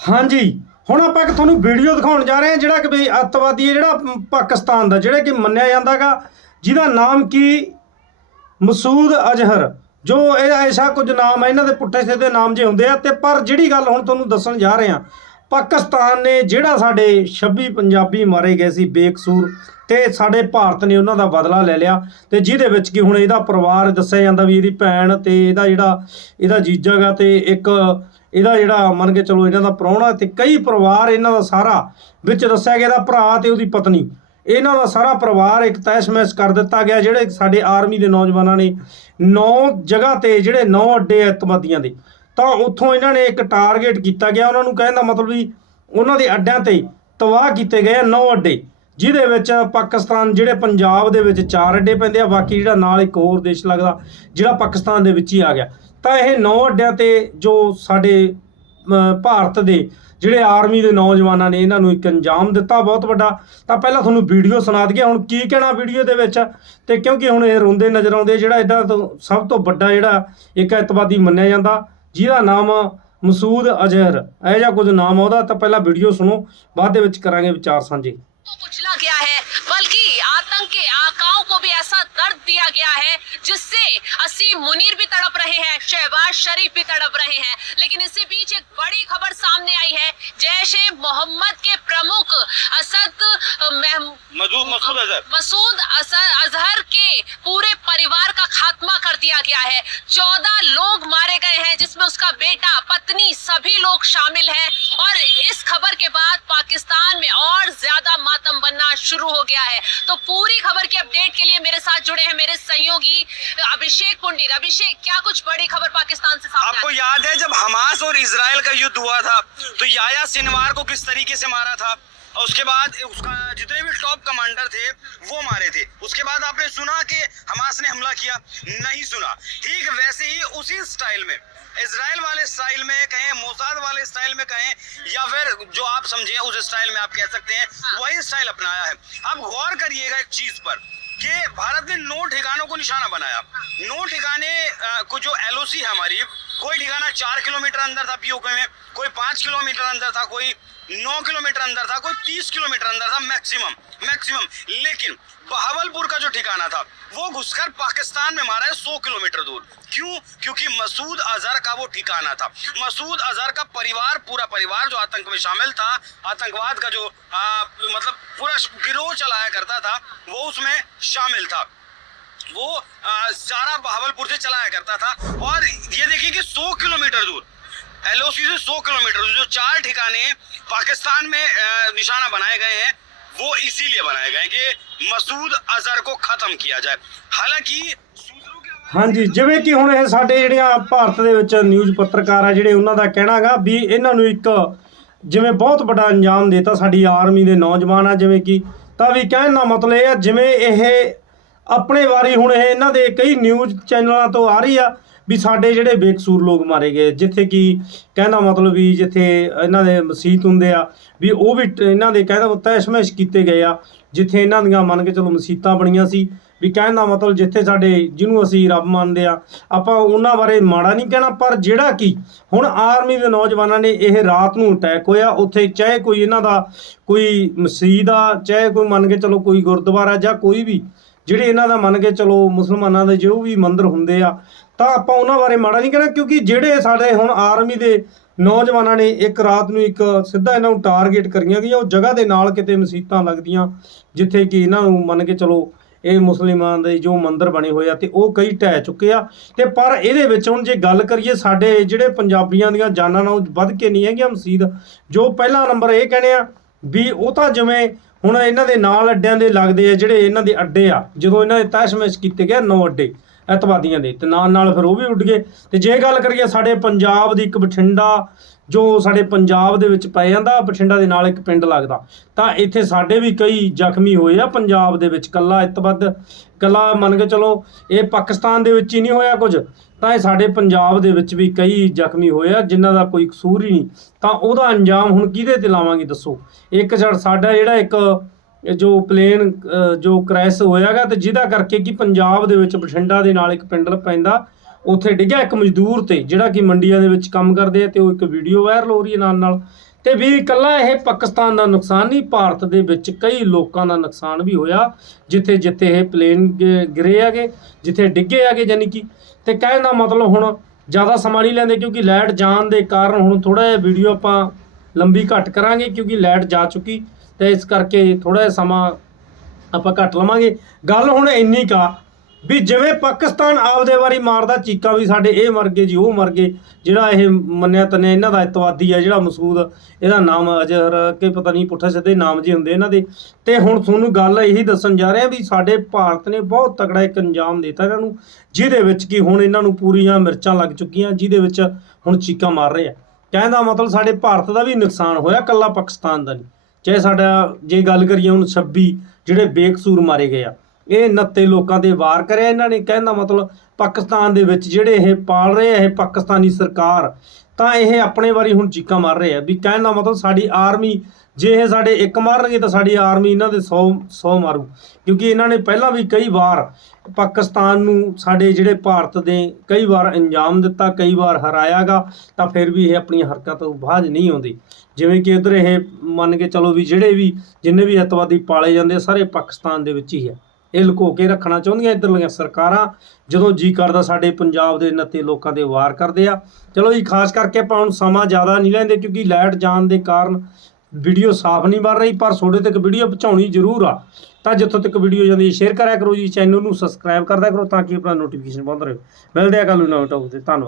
ਹਾਂਜੀ, ਹੁਣ ਆਪਾਂ ਇੱਕ ਤੁਹਾਨੂੰ ਵੀਡੀਓ ਦਿਖਾਉਣ ਜਾ ਰਹੇ ਹਾਂ, ਜਿਹੜਾ ਕਿ ਵੀ ਅੱਤਵਾਦੀ ਹੈ, ਜਿਹੜਾ ਪਾਕਿਸਤਾਨ ਦਾ, ਜਿਹੜਾ ਕਿ ਮੰਨਿਆ ਜਾਂਦਾਗਾ, ਜਿਹਦਾ ਨਾਮ ਕੀ? ਮਸੂਦ ਅਜ਼ਹਰ, ਜੋ ਇਹ ਐਸਾ ਕੁਝ ਨਾਮ ਹੈ, ਇਹਨਾਂ ਦੇ ਪੁੱਠੇ ਸਿੱਧੇ ਨਾਮ ਜੇ ਹੁੰਦੇ ਆ, ਤੇ ਪਰ ਜਿਹੜੀ ਗੱਲ ਹੁਣ ਤੁਹਾਨੂੰ ਦੱਸਣ ਜਾ ਰਹੇ ਹਾਂ, ਪਾਕਿਸਤਾਨ ਨੇ ਜਿਹੜਾ ਸਾਡੇ 26 ਪੰਜਾਬੀ ਮਾਰੇ ਗਏ ਸੀ, ਬੇਕਸੂਰ, ਤੇ ਸਾਡੇ ਭਾਰਤ ਨੇ ਉਹਨਾਂ ਦਾ ਬਦਲਾ ਲੈ ਲਿਆ, ਤੇ ਜਿਹਦੇ ਵਿੱਚ ਕਿ ਹੁਣ ਇਹਦਾ ਪਰਿਵਾਰ ਦੱਸਿਆ ਜਾਂਦਾ ਵੀ ਇਹਦੀ ਭੈਣ ਤੇ ਇਹਦਾ ਜਿਹੜਾ, ਇਹਦਾ ਜੀਜਾ ਗਾ, ਤੇ ਇੱਕ ਇਹਦਾ ਜਿਹੜਾ ਮੰਨ ਕੇ ਚਲੋ ਇਹਨਾਂ ਦਾ ਪ੍ਰਾਹੁਣਾ ਤੇ ਕਈ ਪਰਿਵਾਰ ਇਹਨਾਂ ਦਾ ਸਾਰਾ ਵਿੱਚ ਦੱਸਿਆ ਗਿਆ ਇਹਦਾ ਭਰਾ ਤੇ ਉਹਦੀ ਪਤਨੀ। ਇਹਨਾਂ ਦਾ ਸਾਰਾ ਪਰਿਵਾਰ ਇੱਕ ਤੈਸ਼ਮੈਸ਼ ਕਰ ਦਿੱਤਾ ਗਿਆ, ਜਿਹੜੇ ਸਾਡੇ ਆਰਮੀ ਦੇ ਨੌਜਵਾਨਾਂ ਨੇ ਨੌ ਜਗ੍ਹਾ ਤੇ ਜਿਹੜੇ ਨੌ ਅੱਡੇ ਆ ਅੱਤਵਾਦੀਆਂ ਦੇ। ਤਾਂ ਉੱਥੋਂ ਇਹਨਾਂ ਨੇ ਇੱਕ ਟਾਰਗੇਟ ਕੀਤਾ ਗਿਆ, ਉਹਨਾਂ ਨੂੰ ਕਹਿਣ ਦਾ ਮਤਲਬ ਵੀ ਉਹਨਾਂ ਦੇ ਅੱਡਿਆਂ ਤੇ ਤਬਾਹ ਕੀਤੇ ਗਏ ਆ ਨੌ ਅੱਡੇ, ਜਿਹਦੇ ਵਿੱਚ ਪਾਕਿਸਤਾਨ ਜਿਹੜੇ ਪੰਜਾਬ ਦੇ ਵਿੱਚ ਚਾਰ ਅੱਡੇ ਪੈਂਦੇ ਆ, ਬਾਕੀ ਜਿਹੜਾ ਨਾਲ ਇੱਕ ਹੋਰ ਦੇਸ਼ ਲੱਗਦਾ, ਜਿਹੜਾ ਪਾਕਿਸਤਾਨ ਦੇ ਵਿੱਚ ਹੀ ਆ ਗਿਆ। ਤਾਂ ਇਹ ਨੌ ਅੱਡਿਆਂ ਤੇ ਜੋ ਸਾਡੇ ਅਮ ਭਾਰਤ ਦੇ ਜਿਹੜੇ ਆਰਮੀ ਦੇ ਨੌਜਵਾਨਾਂ ਨੇ ਇਹਨਾਂ ਨੂੰ ਇੱਕ ਅੰਜਾਮ ਦਿੱਤਾ ਬਹੁਤ ਵੱਡਾ ਤਾਂ ਪਹਿਲਾਂ ਤੁਹਾਨੂੰ ਵੀਡੀਓ ਸੁਣਾ ਦਈਏ ਹੁਣ ਕੀ ਕਹਿਣਾ ਵੀਡੀਓ ਦੇ ਵਿੱਚ ਤੇ ਕਿਉਂਕਿ ਹੁਣ ਇਹ ਰੋਂਦੇ ਨਜ਼ਰ ਆਉਂਦੇ ਜਿਹੜਾ ਇਹਦਾ ਤੋਂ ਸਭ ਤੋਂ ਵੱਡਾ ਜਿਹੜਾ ਇੱਕ ਅੱਤਵਾਦੀ ਮੰਨਿਆ ਜਾਂਦਾ ਜਿਹਦਾ ਨਾਮ ਮਸੂਦ ਅਜ਼ਹਰ ਇਹ ਜਿਹਾ ਕੁਝ ਨਾਮ ਆ ਉਹਦਾ ਤਾਂ ਪਹਿਲਾਂ ਵੀਡੀਓ ਸੁਣੋ ਬਾਅਦ ਦੇ ਵਿੱਚ ਕਰਾਂਗੇ ਵਿਚਾਰ ਸਾਂਝੇ को कुचला गया है बल्कि आतंक के आकाओं को भी ऐसा दर्द दिया गया है जिससे असीम मुनीर भी तड़प रहे हैं शहबाज शरीफ भी तड़प रहे हैं। लेकिन इसी बीच एक बड़ी खबर सामने आई है जैश ए मोहम्मद के प्रमुख असद मसूद अजहर के पूरे परिवार का खात्मा कर दिया गया है। चौदह लोग मारे गए हैं जिसमें उसका बेटा पत्नी सभी लोग शामिल हैं। और इस खबर के बाद पाकिस्तान में और ज़्यादा मातम बनना शुरू हो गया है। तो पूरी खबर की अपडेट के लिए मेरे साथ जुड़े हैं मेरे सहयोगी अभिषेक पुंडीर अभिषेक क्या कुछ बड़ी खबर पाकिस्तान से सामने आपको याद है जब हमास और इसराइल का युद्ध हुआ था तो याया सिनवार को किस तरीके से मारा था? और उसके बाद उसका जितने भी टॉप कमांडर थे वो मारे थे। उसके बाद आपने सुना कि हमास ने हमला किया? नहीं सुना। ठीक वैसे ही उसी स्टाइल में इसराइल वाले स्टाइल में कहें मोसाद वाले स्टाइल में कहें या फिर जो आप समझे उस स्टाइल में आप कह सकते हैं वही स्टाइल अपनाया है। अब गौर करिएगा एक चीज़ पर कि भारत ने नौ ठिकानों को निशाना बनाया नौ ठिकाने अ, को जो एलओसी है हमारी कोई ठिकाना चार किलोमीटर अंदर था पीओके में कोई पाँच किलोमीटर अंदर था कोई नौ किलोमीटर अंदर था कोई तीस किलोमीटर अंदर था मैक्सिमम मैक्सिमम। लेकिन बहावलपुर का जो ठिकाना था वो घुसकर पाकिस्तान में मारा है सौ किलोमीटर दूर। क्यों? क्योंकि मसूद अजहर का वो ठिकाना था। मसूद अजहर का परिवार पूरा परिवार जो आतंक में शामिल था आतंकवाद का जो आ, मतलब पूरा गिरोह चलाया करता था वो उसमें शामिल था। वो सारा बहावलपुर से चलाया करता था। और ये देखिए कि 100 किलोमीटर दूर एलओसी से 100 किलोमीटर दूर जो चार ठिकाने पाकिस्तान में आ, निशाना बनाए गए हैं वो इसीलिए बनाए गए हैं कि मसूद अजहर को खत्म किया जाए हालांकि सूत्रों के ਹਾਂਜੀ ਜਿਵੇਂ ਕਿ ਹੁਣ ਇਹ ਸਾਡੇ ਜਿਹੜੀਆਂ ਭਾਰਤ ਦੇ ਵਿੱਚ ਨਿਊਜ਼ ਪੱਤਰਕਾਰ ਆ ਜਿਹੜੇ ਉਹਨਾਂ ਦਾ ਕਹਿਣਾਗਾ ਵੀ ਇਹਨਾਂ ਨੂੰ ਇੱਕ ਜਿਵੇਂ ਬਹੁਤ ਵੱਡਾ ਅੰਜਾਮ ਦੇਤਾ ਸਾਡੀ ਆਰਮੀ ਦੇ ਨੌਜਵਾਨ ਆ ਜਿਵੇਂ ਕਿ ਤਾਂ ਵੀ ਕਹਿਣ ਦਾ ਮਤਲਬ ਇਹ ਆ ਜਿਵੇਂ ਇਹ ਆਪਣੇ ਵਾਰੀ ਹੁਣ ਇਹ ਇਹਨਾਂ ਦੇ ਕਈ ਨਿਊਜ਼ ਚੈਨਲਾਂ ਤੋਂ ਆ ਰਹੀ ਆ ਵੀ ਸਾਡੇ ਜਿਹੜੇ ਬੇਕਸੂਰ ਲੋਕ ਮਾਰੇ ਗਏ, ਜਿੱਥੇ ਕਿ ਕਹਿੰਦਾ ਮਤਲਬ ਵੀ ਜਿੱਥੇ ਇਹਨਾਂ ਦੇ ਮਸੀਤ ਹੁੰਦੇ ਆ, ਵੀ ਉਹ ਵੀ ਟ- ਇਹਨਾਂ ਦੇ ਕਹਿੰਦਾ ਤੈਸ਼ਮੈਸ਼ ਕੀਤੇ ਗਏ ਆ, ਜਿੱਥੇ ਇਹਨਾਂ ਦੀਆਂ ਮੰਨ ਕੇ ਚਲੋ ਮਸੀਤਾਂ ਬਣੀਆਂ ਸੀ, ਵੀ ਕਹਿਣ ਦਾ ਮਤਲਬ ਜਿੱਥੇ ਸਾਡੇ ਜਿਹਨੂੰ ਅਸੀਂ ਰੱਬ ਮੰਨਦੇ ਆ, ਆਪਾਂ ਉਹਨਾਂ ਬਾਰੇ ਮਾੜਾ ਨਹੀਂ ਕਹਿਣਾ, ਪਰ ਜਿਹੜਾ ਕਿ ਹੁਣ ਆਰਮੀ ਦੇ ਨੌਜਵਾਨਾਂ ਨੇ ਇਹ ਰਾਤ ਨੂੰ ਅਟੈਕ ਹੋਇਆ, ਉੱਥੇ ਚਾਹੇ ਕੋਈ ਇਹਨਾਂ ਦਾ ਕੋਈ ਮਸਜਿਦ ਆ, ਚਾਹੇ ਕੋਈ ਮੰਨ ਕੇ ਚਲੋ ਕੋਈ ਗੁਰਦੁਆਰਾ ਜਾਂ ਕੋਈ ਵੀ ਜਿਹੜੇ ਇਹਨਾਂ ਦਾ ਮੰਨ ਕੇ ਚਲੋ ਮੁਸਲਮਾਨਾਂ ਦੇ ਜੋ ਵੀ ਮੰਦਰ ਹੁੰਦੇ ਆ, ਤਾਂ ਆਪਾਂ ਉਹਨਾਂ ਬਾਰੇ ਮਾੜਾ ਨਹੀਂ ਕਹਿਣਾ, ਕਿਉਂਕਿ ਜਿਹੜੇ ਸਾਡੇ ਹੁਣ ਆਰਮੀ ਦੇ ਨੌਜਵਾਨਾਂ ਨੇ ਇੱਕ ਰਾਤ ਨੂੰ ਇੱਕ ਸਿੱਧਾ ਇਹਨਾਂ ਨੂੰ ਟਾਰਗੇਟ ਕਰੀਆਂ ਗਈਆਂ, ਉਹ ਜਗ੍ਹਾ ਦੇ ਨਾਲ ਕਿਤੇ ਮਸੀਤਾਂ ਲੱਗਦੀਆਂ, ਜਿੱਥੇ ਕਿ ਇਹਨਾਂ ਨੂੰ ਮੰਨ ਕੇ ਚਲੋ ਇਹ ਮੁਸਲਮਾਨ ਦੇ ਜੋ ਮੰਦਰ ਬਣੇ ਹੋਏ ਆ ਤੇ ਉਹ ਕਈ ਢਹਿ ਚੁੱਕੇ ਆ। ਤੇ ਪਰ ਇਹਦੇ ਵਿੱਚ ਹੁਣ ਜੇ ਗੱਲ ਕਰੀਏ, ਸਾਡੇ ਜਿਹੜੇ ਪੰਜਾਬੀਆਂ ਦੀਆਂ ਜਾਨਾਂ ਨਾਲੋਂ ਵੱਧ ਕੇ ਨਹੀਂ ਹੈਗੀਆਂ ਮਸਜਿਦ, ਜੋ ਪਹਿਲਾ ਨੰਬਰ ਇਹ ਕਹਿੰਦੇ ਆ ਵੀ ਉਹ ਤਾਂ ਜਿਵੇਂ ਹੁਣ ਇਹਨਾਂ ਦੇ ਨਾਲ ਅੱਡਿਆਂ ਦੇ ਲੱਗਦੇ ਆ ਜਿਹੜੇ ਇਹਨਾਂ ਦੇ ਅੱਡੇ ਆ। ਜਦੋਂ ਇਹਨਾਂ ਦੇ ਤੈਸ਼ਮੈਸ਼ ਕੀਤੇ ਗਏ ਨੌ ਅੱਡੇ ਐਤਵਾਦੀਆਂ ਦੇ, ਤੇ ਨਾਲ ਨਾਲ ਫਿਰ ਉਹ ਵੀ ਉੱਡ ਗਏ। ਤੇ ਜੇ ਗੱਲ ਕਰੀਏ ਸਾਡੇ ਪੰਜਾਬ ਦੀ ਇੱਕ ਬਠਿੰਡਾ ਜੋ ਸਾਡੇ ਪੰਜਾਬ ਦੇ ਵਿੱਚ ਪੈ ਜਾਂਦਾ, ਬਠਿੰਡਾ ਦੇ ਨਾਲ ਇੱਕ ਪਿੰਡ ਲੱਗਦਾ। ਤਾਂ ਇੱਥੇ ਸਾਡੇ ਵੀ ਕਈ ਜ਼ਖਮੀ ਹੋਏ ਆ, ਪੰਜਾਬ ਦੇ ਵਿੱਚ ਕੱਲਾ ਇਤਬਦ, ਕੱਲਾ ਮੰਨ ਕੇ ਚਲੋ, ਇਹ ਪਾਕਿਸਤਾਨ ਦੇ ਵਿੱਚ ਹੀ ਨਹੀਂ ਹੋਇਆ ਕੁਝ। ਤਾਂ ਇਹ ਸਾਡੇ ਪੰਜਾਬ ਦੇ ਵਿੱਚ ਵੀ ਕਈ ਜ਼ਖਮੀ ਹੋਏ ਆ, ਜਿਨ੍ਹਾਂ ਦਾ ਕੋਈ ਕਸੂਰ ਹੀ ਨਹੀਂ। ਤਾਂ ਉਹਦਾ ਅੰਜਾਮ ਹੁਣ ਕਿਹਦੇ ਤੇ ਲਾਵਾਂਗੇ ਦੱਸੋ? ਇੱਕ ਛੜ ਸਾਡਾ ਜਿਹੜਾ ਇੱਕ, ਜੋ ਪਲੇਨ ਜੋ ਕ੍ਰੈਸ਼ ਹੋਇਆਗਾ ਤੇ ਜਿਹਦਾ ਕਰਕੇ ਕਿ ਪੰਜਾਬ ਦੇ ਵਿੱਚ ਬਠਿੰਡਾ ਦੇ ਨਾਲ ਇੱਕ ਪਿੰਡ ਪੈਂਦਾ। ਉੱਥੇ ਡਿੱਗਿਆ ਇੱਕ ਮਜ਼ਦੂਰ ਤੇ, ਜਿਹੜਾ ਕਿ ਮੰਡੀਆਂ ਦੇ ਵਿੱਚ ਕੰਮ ਕਰਦੇ ਆ ਤੇ ਉਹ ਇੱਕ ਵੀਡੀਓ ਵਾਇਰਲ ਹੋ ਰਹੀ ਹੈ ਨਾਲ ਨਾਲ ਤੇ ਵੀ ਇਕੱਲਾ ਇਹ ਪਾਕਿਸਤਾਨ ਦਾ ਨੁਕਸਾਨ ਨਹੀਂ, ਭਾਰਤ ਦੇ ਵਿੱਚ ਕਈ ਲੋਕਾਂ ਦਾ ਨੁਕਸਾਨ ਵੀ ਹੋਇਆ ਜਿੱਥੇ ਜਿੱਥੇ ਇਹ ਪਲੇਨ ਗਿਰੇ ਹੈਗੇ, ਜਿੱਥੇ ਡਿੱਗੇ ਹੈਗੇ ਯਾਨੀ ਕਿ। ਤੇ ਕਹਿਣ ਦਾ ਮਤਲਬ ਹੁਣ ਜ਼ਿਆਦਾ ਸਮਾਂ ਨਹੀਂ ਲੈਂਦੇ ਕਿਉਂਕਿ ਲਾਈਟ ਜਾਣ ਦੇ ਕਾਰਨ ਹੁਣ ਥੋੜਾ ਜਿਹਾ ਵੀਡੀਓ ਆਪਾਂ ਲੰਬੀ ਘੱਟ ਕਰਾਂਗੇ ਕਿਉਂਕਿ ਲਾਈਟ ਜਾ ਚੁੱਕੀ, ਤੇ ਇਸ ਕਰਕੇ ਥੋੜਾ ਜਿਹਾ ਸਮਾਂ ਆਪਾਂ ਘੱਟ ਲਵਾਂਗੇ। ਗੱਲ ਹੁਣ ਇੰਨੀ ਕਾ ਵੀ ਜਿਵੇਂ ਪਾਕਿਸਤਾਨ ਆਪਦੇ ਵਾਰੀ ਮਾਰਦਾ, ਚੀਕਾਂ ਵੀ ਸਾਡੇ ਇਹ ਮਰ ਗਏ ਜੀ, ਉਹ ਮਰ ਗਏ। ਜਿਹੜਾ ਇਹ ਮੰਨਿਆ ਤੰਨਿਆ ਇਹਨਾਂ ਦਾ ਇਤਵਾਦੀ ਆ, ਜਿਹੜਾ ਮਸੂਦ, ਇਹਦਾ ਨਾਮ ਅਜਹਰ ਕਿ ਪਤਾ ਨਹੀਂ ਪੁੱਠਾ ਸਿੱਧੇ ਨਾਮ ਜੀ ਹੁੰਦੇ ਇਹਨਾਂ ਦੇ। ਤੇ ਹੁਣ ਤੁਹਾਨੂੰ ਗੱਲ ਇਹੀ ਦੱਸਣ ਜਾ ਰਿਹਾ ਵੀ ਸਾਡੇ ਭਾਰਤ ਨੇ ਬਹੁਤ ਤਕੜਾ ਇੱਕ ਅੰਜਾਮ ਦਿੱਤਾ ਇਹਨਾਂ ਨੂੰ, ਜਿਹਦੇ ਵਿੱਚ ਕਿ ਹੁਣ ਇਹਨਾਂ ਨੂੰ ਪੂਰੀਆਂ ਮਿਰਚਾਂ ਲੱਗ ਚੁੱਕੀਆਂ, ਜਿਹਦੇ ਵਿੱਚ ਹੁਣ ਚੀਕਾਂ ਮਾਰ ਰਹੇ ਆ। ਕਹਿਣ ਦਾ ਮਤਲਬ ਸਾਡੇ ਭਾਰਤ ਦਾ ਵੀ ਨੁਕਸਾਨ ਹੋਇਆ ਕੱਲਾ ਪਾਕਿਸਤਾਨ ਦਾ ਨਹੀਂ। ਚਾਹੇ ਸਾਡਾ ਜੇ ਗੱਲ ਕਰੀਏ ਹੁਣ 26 ਜਿਹੜੇ ਬੇਕਸੂਰ ਮਾਰੇ ਗਏ ਆ। ਇਹ 69 ਲੋਕਾਂ ਤੇ ਵਾਰ ਕਰਿਆ ਇਹਨਾਂ ਨੇ, ਕਹਿਣ ਦਾ ਮਤਲਬ ਪਾਕਿਸਤਾਨ ਦੇ ਵਿੱਚ ਜਿਹੜੇ ਇਹ ਪਾਲ ਰਹੇ ਆ, ਇਹ ਪਾਕਿਸਤਾਨੀ ਸਰਕਾਰ, ਤਾਂ ਇਹ ਆਪਣੇ ਵਾਰੀ ਹੁਣ ਚੀਕਾਂ ਮਾਰ ਰਹੇ ਆ, ਵੀ ਕਹਿਣ ਦਾ ਮਤਲਬ ਸਾਡੀ ਆਰਮੀ, ਜੇ ਇਹ ਸਾਡੇ ਇੱਕ ਮਾਰਨਗੇ ਤਾਂ ਸਾਡੀ ਆਰਮੀ ਇਹਨਾਂ ਦੇ 100 100 ਮਾਰੂ। ਕਿਉਂਕਿ ਇਹਨਾਂ ਨੇ ਪਹਿਲਾਂ ਵੀ ਕਈ ਵਾਰ ਪਾਕਿਸਤਾਨ ਨੂੰ ਸਾਡੇ ਜਿਹੜੇ ਭਾਰਤ ਦੇ ਕਈ ਵਾਰ ਅੰਜਾਮ ਦਿੱਤਾ, ਕਈ ਵਾਰ ਹਰਾਇਆਗਾ, ਤਾਂ ਫਿਰ ਵੀ ਇਹ ਆਪਣੀਆਂ ਹਰਕਤਾਂ ਤੋਂ ਬਾਜ ਨਹੀਂ ਆਉਂਦੀ। ਜਿਵੇਂ ਕਿ ਉਧਰ ਇਹ ਮੰਨ ਕੇ ਚਲੋ ਵੀ ਜਿਹੜੇ ਵੀ, ਜਿੰਨੇ ਵੀ ਅੱਤਵਾਦੀ ਪਾਲੇ ਜਾਂਦੇ ਸਾਰੇ ਪਾਕਿਸਤਾਨ ਦੇ ਵਿੱਚ ਹੀ ਹੈ ਇਹ ਲੁਕੋ ਕੇ ਰੱਖਣਾ ਚਾਹੁੰਦੀਆਂ ਇੱਧਰਲੀਆਂ ਸਰਕਾਰਾਂ, ਜਦੋਂ ਜੀ ਕਰਦਾ ਸਾਡੇ ਪੰਜਾਬ ਦੇ ਨੱਤੇ ਲੋਕਾਂ ਦੇ ਵਾਰ ਕਰਦੇ ਆ। ਚਲੋ ਜੀ, ਖਾਸ ਕਰਕੇ ਆਪਾਂ ਹੁਣ ਸਮਾਂ ਜ਼ਿਆਦਾ ਨਹੀਂ ਲੈਂਦੇ ਕਿਉਂਕਿ ਲਾਈਟ ਜਾਣ ਦੇ ਕਾਰਨ ਵੀਡੀਓ ਸਾਫ਼ ਨਹੀਂ ਬਣ ਰਹੀ, ਪਰ ਤੁਹਾਡੇ ਤੱਕ ਵੀਡੀਓ ਪਹੁੰਚਾਉਣੀ ਜ਼ਰੂਰ ਆ। ਤਾਂ ਜਿੱਥੋਂ ਤੱਕ ਵੀਡੀਓ ਜਾਂਦੀ ਹੈ, ਸ਼ੇਅਰ ਕਰਿਆ ਕਰੋ ਜੀ, ਚੈਨਲ ਨੂੰ ਸਬਸਕ੍ਰਾਈਬ ਕਰਦਿਆ ਕਰੋ ਤਾਂ ਕਿ ਆਪਣਾ ਨੋਟੀਫਿਕੇਸ਼ਨ ਪਹੁੰਚ ਰਹੇ। ਮਿਲਦੇ ਆ ਕੱਲ ਨੂੰ ਨਵੇਂ ਟੌਪ ਤੇ, ਧੰਨਵਾਦ।